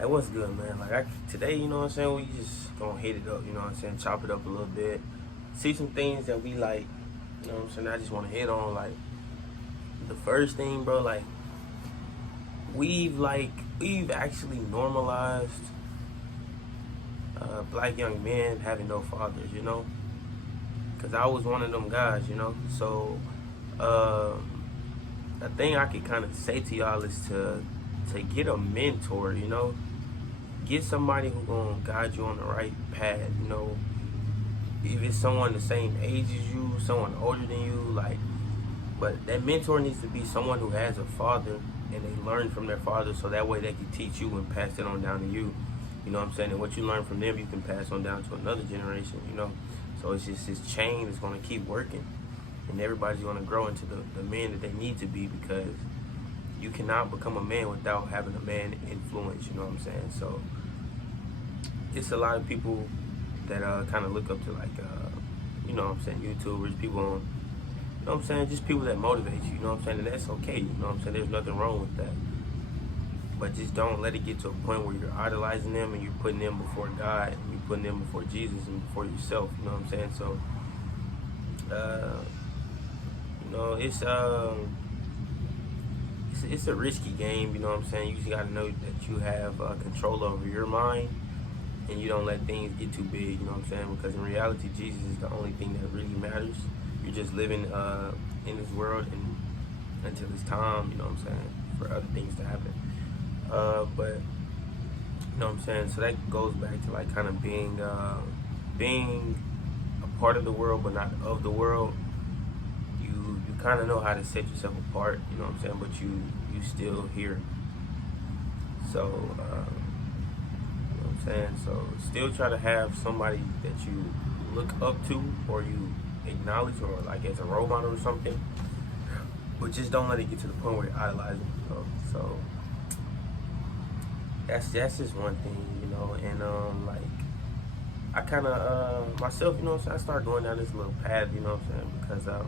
Hey, what's good, man? Today, you know what I'm saying? We just gonna hit it up, you know what I'm saying? Chop it up a little bit. See some things that we like, you know what I'm saying? I just wanna hit on like the first thing, bro. We've actually normalized black young men having no fathers, you know? Cause I was one of them guys, you know. So, a thing I could kind of say to y'all is to get a mentor, you know. Get somebody who gonna guide you on the right path, you know. If it's someone the same age as you, someone older than you, but that mentor needs to be someone who has a father and they learn from their father, so that way they can teach you and pass it on down to you. You know what I'm saying? And what you learn from them, you can pass on down to another generation, you know. So it's just this chain that's gonna keep working, and everybody's gonna grow into the men that they need to be, because you cannot become a man without having a man influence, you know what I'm saying? So it's a lot of people that kind of look up to you know what I'm saying, YouTubers, people on, you know what I'm saying, just people that motivate you, you know what I'm saying, and that's okay, you know what I'm saying, there's nothing wrong with that. But just don't let it get to a point where you're idolizing them and you're putting them before God, and you're putting them before Jesus and before yourself, you know what I'm saying? So, you know, it's a risky game, you know what I'm saying? You just gotta know that you have control over your mind, and you don't let things get too big, you know what I'm saying? Because in reality, Jesus is the only thing that really matters. You're just living in this world and until it's time, you know what I'm saying, for other things to happen. But you know what I'm saying? So that goes back to like kind of being a part of the world but not of the world. You kind of know how to set yourself apart, you know what I'm saying? But you still here. So you know what I'm saying? So still try to have somebody that you look up to or you acknowledge, or like as a role model or something. But just don't let it get to the point where you're idolizing. So that's just one thing, you know. And I kind of myself, you know what I'm saying, I started going down this little path, you know what I'm saying, because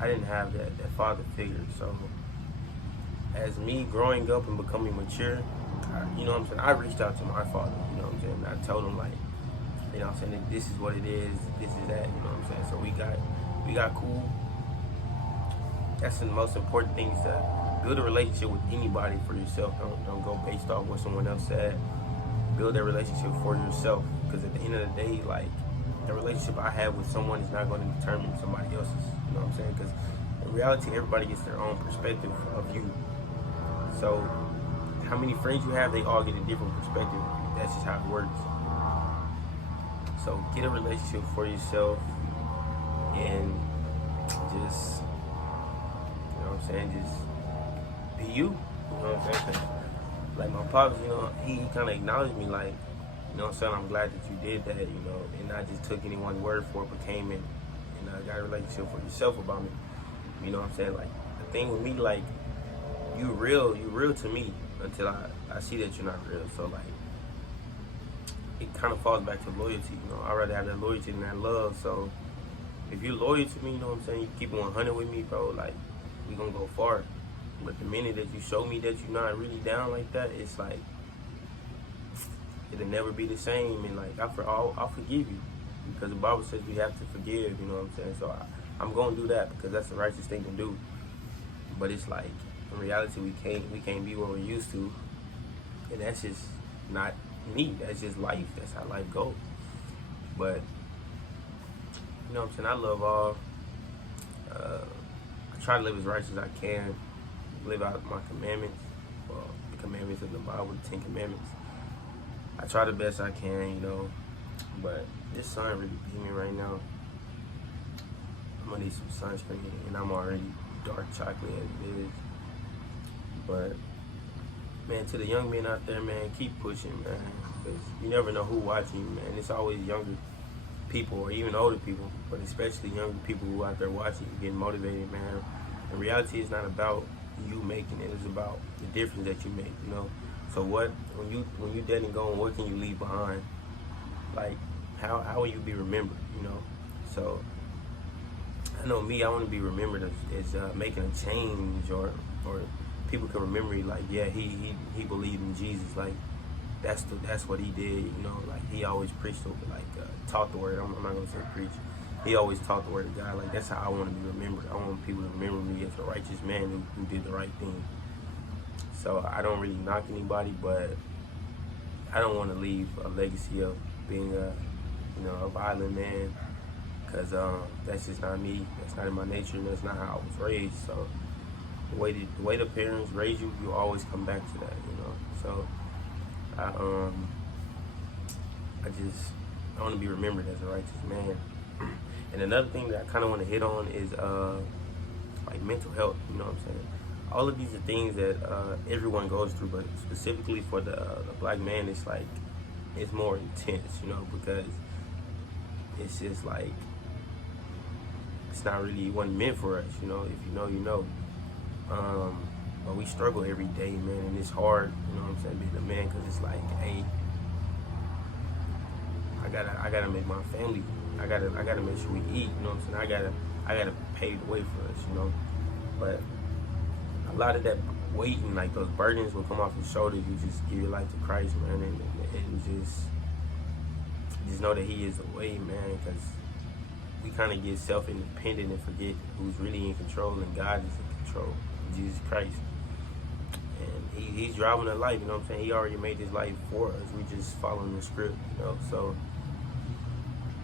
I didn't have that father figure. So as me growing up and becoming mature, you know what I'm saying, I reached out to my father, you know what I'm saying. I told him, like, you know what I'm saying, this is what it is, this is that, you know what I'm saying. So we got cool. That's the most important thing, is to build a relationship with anybody for yourself. Don't go based off what someone else said. Build that relationship for yourself, because at the end of the day, like, the relationship I have with someone is not going to determine somebody else's, you know what I'm saying? Because in reality, everybody gets their own perspective of you. So how many friends you have, they all get a different perspective. That's just how it works. So get a relationship for yourself, and just, you know what I'm saying, just be you. You know what I'm saying? 'Cause, like, my pops, you know, he kind of acknowledged me, like, you know what I'm saying, I'm glad that you did that, you know, and not just took anyone's word for it, but came in and got a relationship for yourself about me. You know what I'm saying? Like, the thing with me, like, you real to me until I see that you're not real. So, like, it kind of falls back to loyalty, you know. I'd rather have that loyalty than that love. So if you're loyal to me, you know what I'm saying, you keep it 100 with me, bro, like, we gonna go far. But the minute that you show me that you're not really down like that, it's like, it'll never be the same. And like, I'll forgive you, because the Bible says we have to forgive, you know what I'm saying? So I'm gonna do that, because that's the righteous thing to do. But it's like, in reality, we can't be what we used to, and that's just not me. That's just life. That's how life goes. But you know what I'm saying, I love all. I try to live as righteous as I can, live out my commandments, well, the commandments of the Bible, the 10 Commandments. I try the best I can, you know, but this sun really beat me right now. I'm gonna need some sunscreen, and I'm already dark chocolate as it is. But man, to the young men out there, man, keep pushing, man, because you never know who watching you, man. It's always younger people or even older people, but especially younger people who out there watching you, getting motivated, man. In reality, it's not about you making it; it's about the difference that you make, you know. So when you dead and gone, what can you leave behind? Like, how will you be remembered, you know? So I know me, I want to be remembered as making a change, or people can remember me like, yeah, he believed in Jesus. Like, that's what he did. You know, like he always preached taught the word. I'm not gonna say preach. He always taught the word of God. Like that's how I want to be remembered. I want people to remember me as a righteous man who did the right thing. So I don't really knock anybody, but I don't want to leave a legacy of being a violent man, because that's just not me. That's not in my nature, and that's not how I was raised. So the way the parents raise you, you always come back to that, you know. So I want to be remembered as a righteous man. And another thing that I kind of want to hit on is like mental health. You know what I'm saying? All of these are things that everyone goes through, but specifically for the black man, it's more intense, you know, because it's just like it's not really, it wasn't meant for us, you know. If you know, you know. But we struggle every day, man, and it's hard, you know what I'm saying, being a man, because it's like, hey, I gotta make my family. I gotta make sure we eat, you know what I'm saying. I gotta pave the way for us, you know. But a lot of that weight and like those burdens will come off your shoulders. You just give your life to Christ, man, and just know that He is the way, man. Because we kind of get self-independent and forget who's really in control, and God is in control, Jesus Christ. And He's driving the life, you know what I'm saying. He already made this life for us. We just following the script, you know. So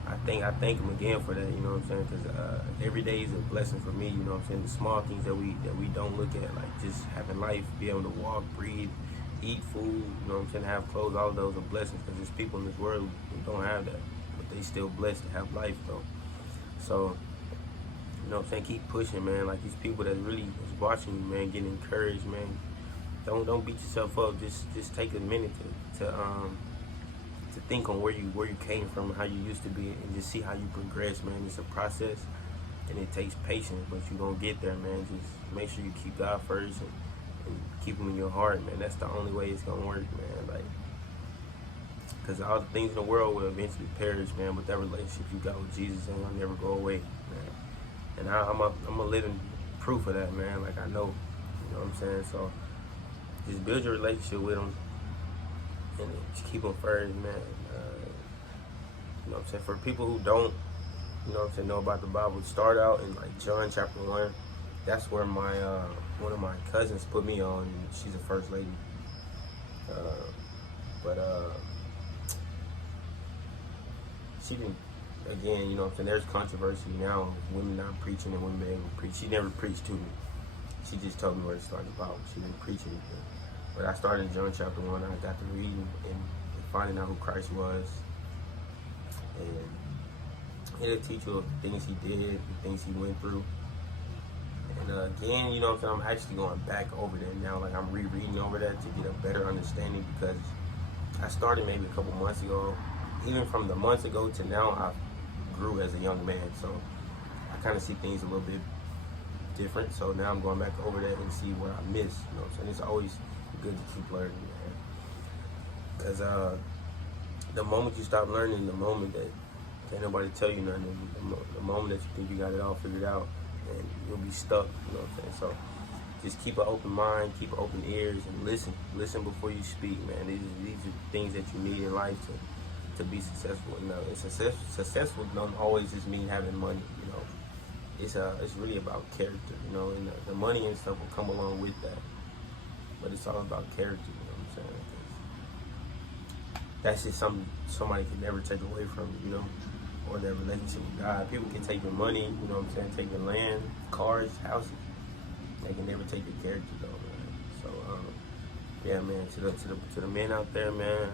I thank Him again for that, you know what I'm saying, because every day is a blessing for me, you know what I'm saying. The small things that we don't look at, like just having life, be able to walk, breathe, eat food, you know what I'm saying, have clothes, all of those are blessings, because there's people in this world who don't have that, but they still blessed to have life, though. So, you know what I'm saying, keep pushing, man. Like these people that really is watching you, man, getting encouraged, man. Don't beat yourself up. Just take a minute to think on where you came from, how you used to be, and just see how you progress, man. It's a process, and it takes patience, but you're gonna get there, man. Just make sure you keep God first and keep Him in your heart, man. That's the only way it's gonna work, man. Like, because all the things in the world will eventually perish, man, but that relationship you got with Jesus ain't gonna never go away, man. And I'm a living proof of that, man. Like, I know, you know what I'm saying. So just build your relationship with Him, and just keep Him first, man. You know what I'm saying? For people who don't, you know what I'm saying, know about the Bible, start out in like John chapter 1. That's where my one of my cousins put me on. She's a first lady. But she didn't, again, you know what I'm saying, there's controversy now, women not preaching and women able to preach. She never preached to me. She just told me where to start the Bible. She didn't preach anything. But I started in John chapter 1. I got to reading and finding out who Christ was. And it'll teach you the things He did, the things He went through. And again, you know what I'm saying, I'm actually going back over there now. Like, I'm rereading over that to get a better understanding, because I started maybe a couple months ago. Even from the months ago to now, I grew as a young man. So I kind of see things a little bit different. So now I'm going back over that and see what I missed. You know what I'm saying? It's always good to keep learning, man. Because the moment you stop learning, the moment that can't nobody tell you nothing, the moment that you think you got it all figured out, and you'll be stuck, you know what I'm saying? So just keep an open mind, keep open ears, and listen before you speak, man. These are things that you need in life to be successful. You know, successful don't always just mean having money, you know. It's really about character, you know, and the money and stuff will come along with that, but it's all about character, you know what I'm saying? That's just something somebody can never take away from you, you know, or their relationship with God. People can take your money, you know what I'm saying, take your land, cars, houses. They can never take your character, though, man. So, yeah, man, to the men out there, man,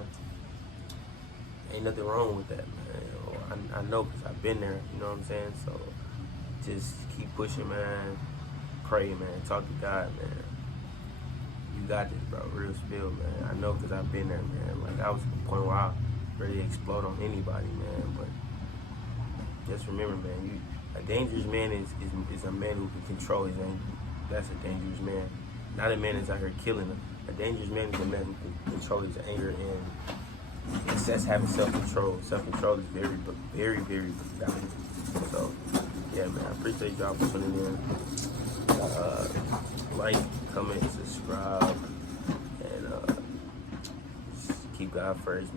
ain't nothing wrong with that, man. You know, I know, because I've been there, you know what I'm saying? So just keep pushing, man. Pray, man. Talk to God, man. You got this, bro. Real spill, man. I know, because I've been there, man. Like, I was at the point where I ready to explode on anybody, man. But just remember, man, a dangerous man is a man who can control his anger. That's a dangerous man. Not a man that's out here killing him. A dangerous man is a man who can control his anger, and that's having self-control. Self-control is very, very, very valuable. So, yeah, man, I appreciate y'all for putting in. Like, comment, subscribe, and keep God first,